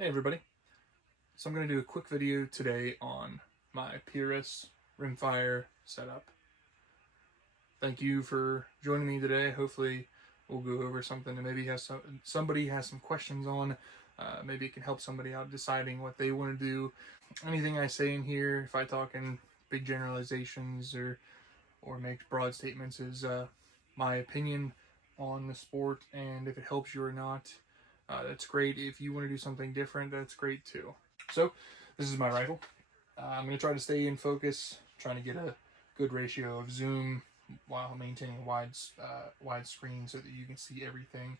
Hey everybody, so I'm going to do a quick video today on my PRS Rimfire setup. Thank you for joining me today. Hopefully we'll go over something that maybe somebody has some questions on. Maybe it can help somebody out deciding what they want to do. Anything I say in here, if I talk in big generalizations or make broad statements, is my opinion on the sport, and if it helps you or not, that's great. If you want to do something different, that's great too. So this is my rifle. I'm going to try to stay in focus, trying to get a good ratio of zoom while maintaining a wide screen so that you can see everything.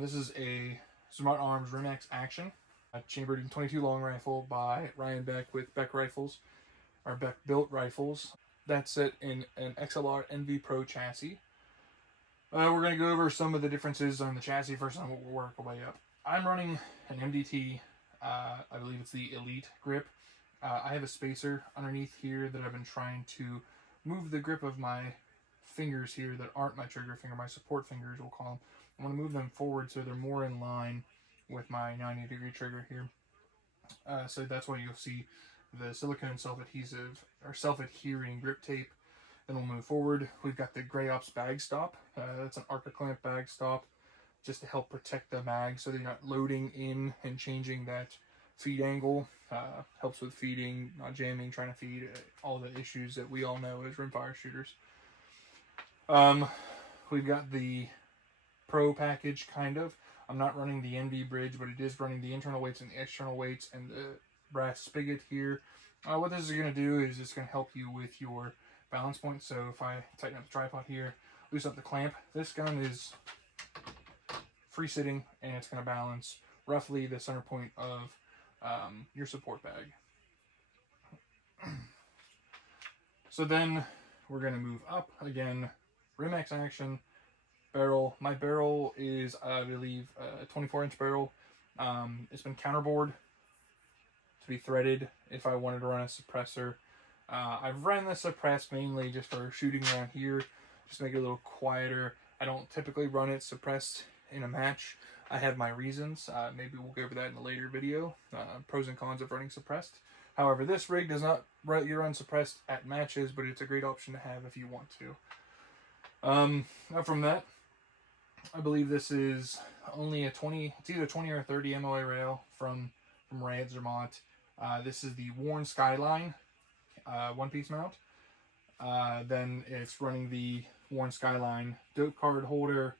This is a Zermat Arms RimX Action, chambered in 22 long rifle by Beck with Beck rifles, or Beck built rifles. That's set in an XLR Envy Pro chassis. We're going to go over some of the differences on the chassis first, and we'll work our way up. I'm running an MDT, I believe it's the Elite grip. I have a spacer underneath here that I've been trying to move the grip of my fingers here that aren't my trigger finger, my support fingers we'll call them. I want to move them forward so they're more in line with my 90-degree trigger here. So that's why you'll see the silicone self-adhesive or self-adhering grip tape. Then we'll move forward. We've got the Gray Ops bag stop. That's an Arca clamp bag stop, just to help protect the mag so they're not loading in and changing that feed angle. Helps with feeding, not jamming, trying to feed, all the issues that we all know as rimfire shooters. We've got the Pro package, kind of. I'm not running the NV bridge, but it is running the internal weights and the external weights and the brass spigot here. What this is going to do is it's going to help you with your balance point. So if I tighten up the tripod here, loosen up the clamp, this gun is free sitting and it's going to balance roughly the center point of your support bag. So then we're going to move up again. RimX Action barrel. My barrel is, I believe, a 24-inch barrel. It's been counterbored to be threaded if I wanted to run a suppressor. I've run the suppress mainly just for shooting around here, just make it a little quieter. I don't typically run it suppressed in a match. I have my reasons. Maybe we'll go over that in a later video. Pros and cons of running suppressed. However, this rig does not run suppressed at matches, but it's a great option to have if you want to. Now from that, I believe this is only a 20, it's either 20 or 30 MOA rail from Zermat. This is the Warne Skyline one-piece mount. Then it's running the Warne Skyline dope card holder.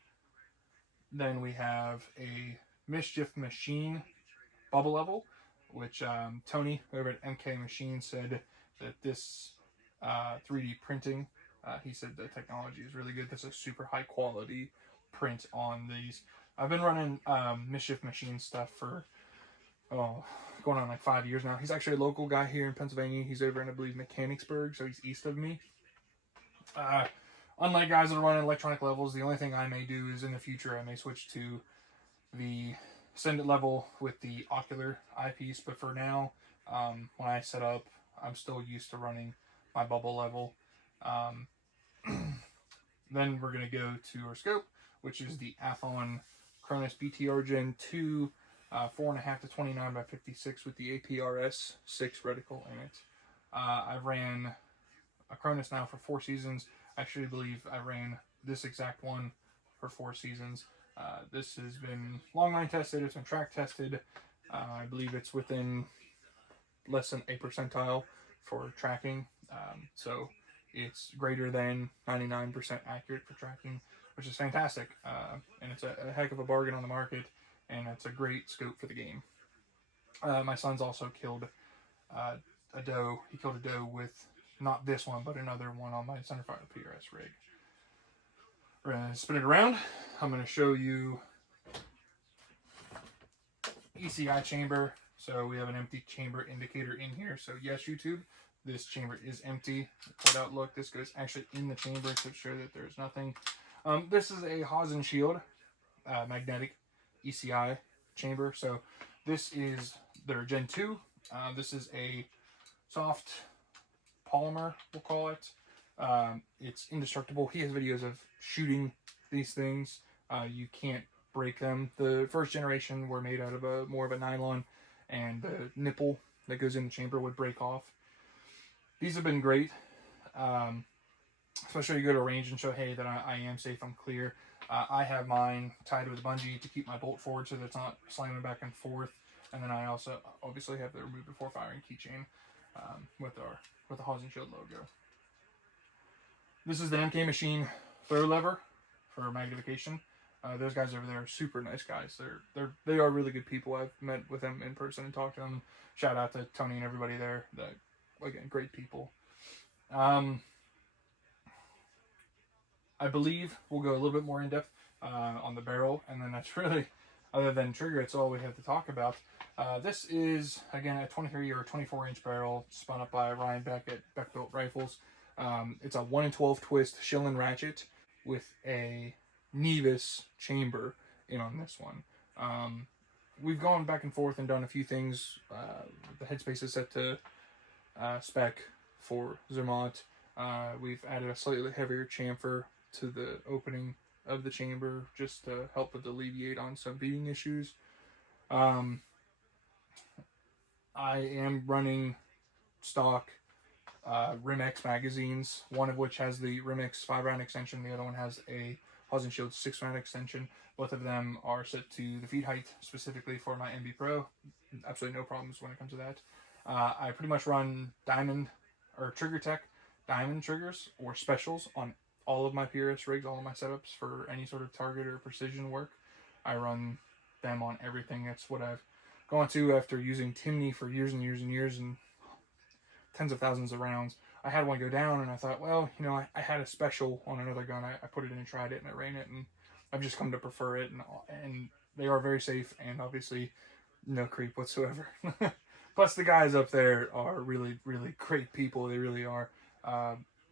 Then we have a Mischief Machine bubble level, which Tony over at MK Machine said that this 3D printing, he said the technology is really good. This is super high quality print on these. I've been running Mischief Machine stuff for going on like 5 years now. He's actually a local guy here in Pennsylvania. He's over in, I believe, Mechanicsburg, so he's east of me. Unlike guys that are running electronic levels, the only thing I may do is in the future I may switch to the send it level with the ocular eyepiece, but for now, when I set up, I'm still used to running my bubble level. Then we're going to go to our scope, which is the Athlon Cronus BTR Gen 2 4.5 to 29 by 56 with the PRS 6 reticle in it. I ran a Cronus now for 4 seasons. I actually believe I ran this exact one for 4 seasons. This has been long line tested, it's been track tested. I believe it's within less than a percentile for tracking. So it's greater than 99% accurate for tracking, which is fantastic. And it's a heck of a bargain on the market, and it's a great scope for the game. My son's also killed a doe. He killed a doe with not this one, but another one on my centerfire PRS rig. We're going to spin it around. I'm going to show you ECI chamber. So we have an empty chamber indicator in here. So yes, YouTube, this chamber is empty. Pulled out look, this goes actually in the chamber to show that there's nothing. This is a Haas and Shield magnetic ECI chamber. So this is their Gen 2. This is a soft polymer, we'll call it. It's indestructible. He has videos of shooting these things. You can't break them. The first generation were made out of more of a nylon, and the nipple that goes in the chamber would break off. These have been great, especially you go to range and show, hey, that I am safe, I'm clear. I have mine tied with a bungee to keep my bolt forward so that it's not slamming back and forth. And then I also obviously have the remove before firing keychain with the Hawes and Shield logo. This is the MK Machine throw lever for magnification. Those guys over there are super nice guys. They are really good people. I've met with them in person and talked to them. Shout out to Tony and everybody there. Again, great people. I believe we'll go a little bit more in depth on the barrel, and then that's really, other than trigger, it's all we have to talk about. This is, again, a 23 or 24-inch barrel spun up by Ryan Beck at Beck Built Rifles. It's a 1 in 12 twist Shilen Ratchet with a Nevis chamber in on this one. We've gone back and forth and done a few things. The headspace is set to spec for Zermat. We've added a slightly heavier chamfer to the opening of the chamber just to help with alleviate on some beating issues. I am running stock RimX magazines, one of which has the RimX 5-round extension, the other one has a Hawes and Shield 6-round extension. Both of them are set to the feed height specifically for my Envy Pro. Absolutely no problems when it comes to that. I pretty much run diamond or TriggerTech diamond triggers or specials on all of my PRS rigs, all of my setups for any sort of target or precision work. I run them on everything. That's what I've gone to after using Timney for years and years and years and tens of thousands of rounds. I had one go down and I thought, well, you know, I had a special on another gun. I put it in and tried it and I ran it, and I've just come to prefer it, and they are very safe and obviously no creep whatsoever. Plus the guys up there are really, really great people. They really are.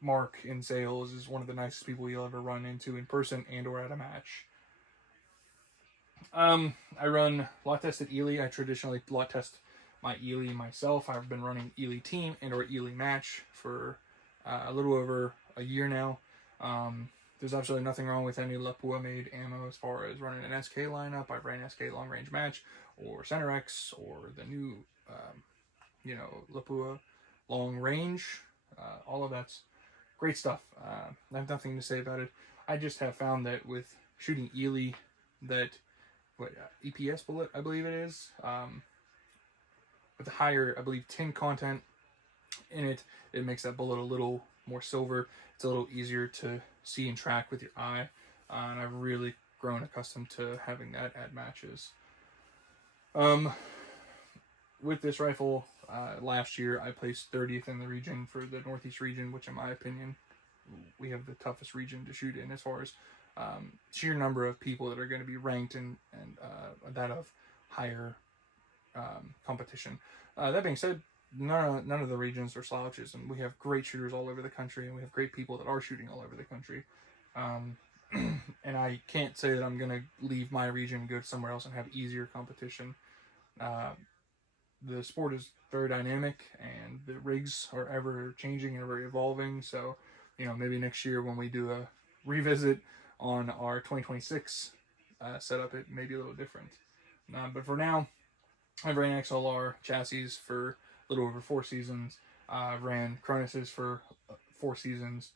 Mark in sales is one of the nicest people you'll ever run into in person and or at a match. I run lot test at Ely. I traditionally lot test my Ely myself. I've been running Ely Team and or Ely Match for a little over a year now. There's absolutely nothing wrong with any Lapua made ammo as far as running an SK lineup. I've ran SK Long Range Match or Center X or the new, Lapua Long Range. All of that's great stuff. I have nothing to say about it. I just have found that with shooting Ely, that EPS bullet, I believe it is, with the higher, I believe, tin content in it, it makes that bullet a little more silver. It's a little easier to see and track with your eye, and I've really grown accustomed to having that at matches. With this rifle, last year I placed 30th in the region for the Northeast region, which in my opinion, we have the toughest region to shoot in as far as sheer number of people that are going to be ranked and that of higher competition. That being said, none of the regions are slouches, and we have great shooters all over the country, and we have great people that are shooting all over the country. And I can't say that I'm going to leave my region and go to somewhere else and have easier competition. The sport is very dynamic, and the rigs are ever changing and ever evolving. So, maybe next year when we do a revisit on our 2026 setup, it may be a little different. But for now, I've ran XLR chassis for a little over 4 seasons. I've ran Cronuses for 4 seasons.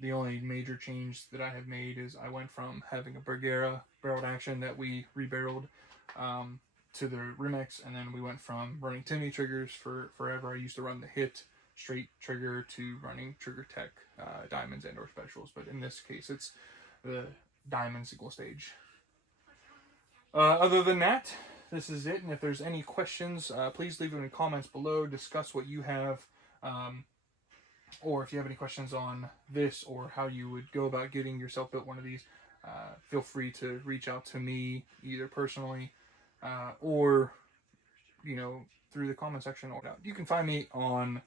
The only major change that I have made is I went from having a Bergera barreled action that we rebarreled to the RimX, and then we went from running Timmy triggers for forever. I used to run the Hit straight trigger to running TriggerTech diamonds and or specials, but in this case it's the diamond single stage. Other than that, this is it, and if there's any questions, please leave them in the comments below. Discuss what you have, or if you have any questions on this or how you would go about getting yourself built one of these, feel free to reach out to me either personally or through the comment section. You can find me on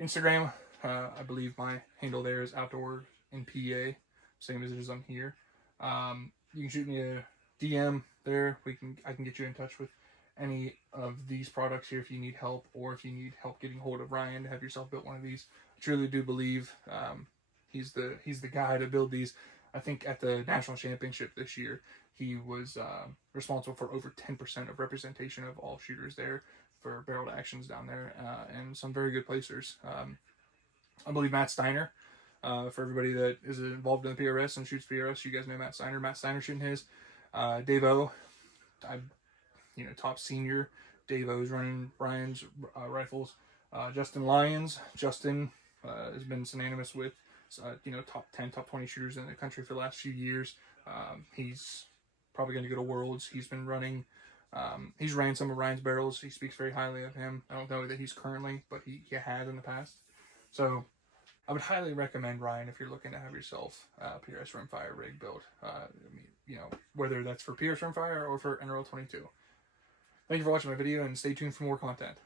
Instagram. I believe my handle there is Outdoor in PA, same as it is on here. You can shoot me a DM there. I can get you in touch with any of these products here if you need help, or if you need help getting hold of Ryan to have yourself built one of these. I truly do believe he's the guy to build these. I think at the national championship this year, he was responsible for over 10% of representation of all shooters there for barreled actions down there, and some very good placers. I believe Matt Steiner, for everybody that is involved in the PRS and shoots PRS, you guys know Matt Steiner. Matt Steiner shooting his. Dave O, top senior. Dave O's running Brian's rifles. Justin Lyons. Justin has been synonymous with top 10, top 20 shooters in the country for the last few years. He's probably going to go to Worlds. He's been running, he's ran some of Ryan's barrels. He speaks very highly of him. I don't know that he's currently, but he has in the past. So I would highly recommend Ryan if you're looking to have yourself a PRS Rimfire rig built. Whether that's for PRS Rimfire or for NRL 22. Thank you for watching my video, and stay tuned for more content.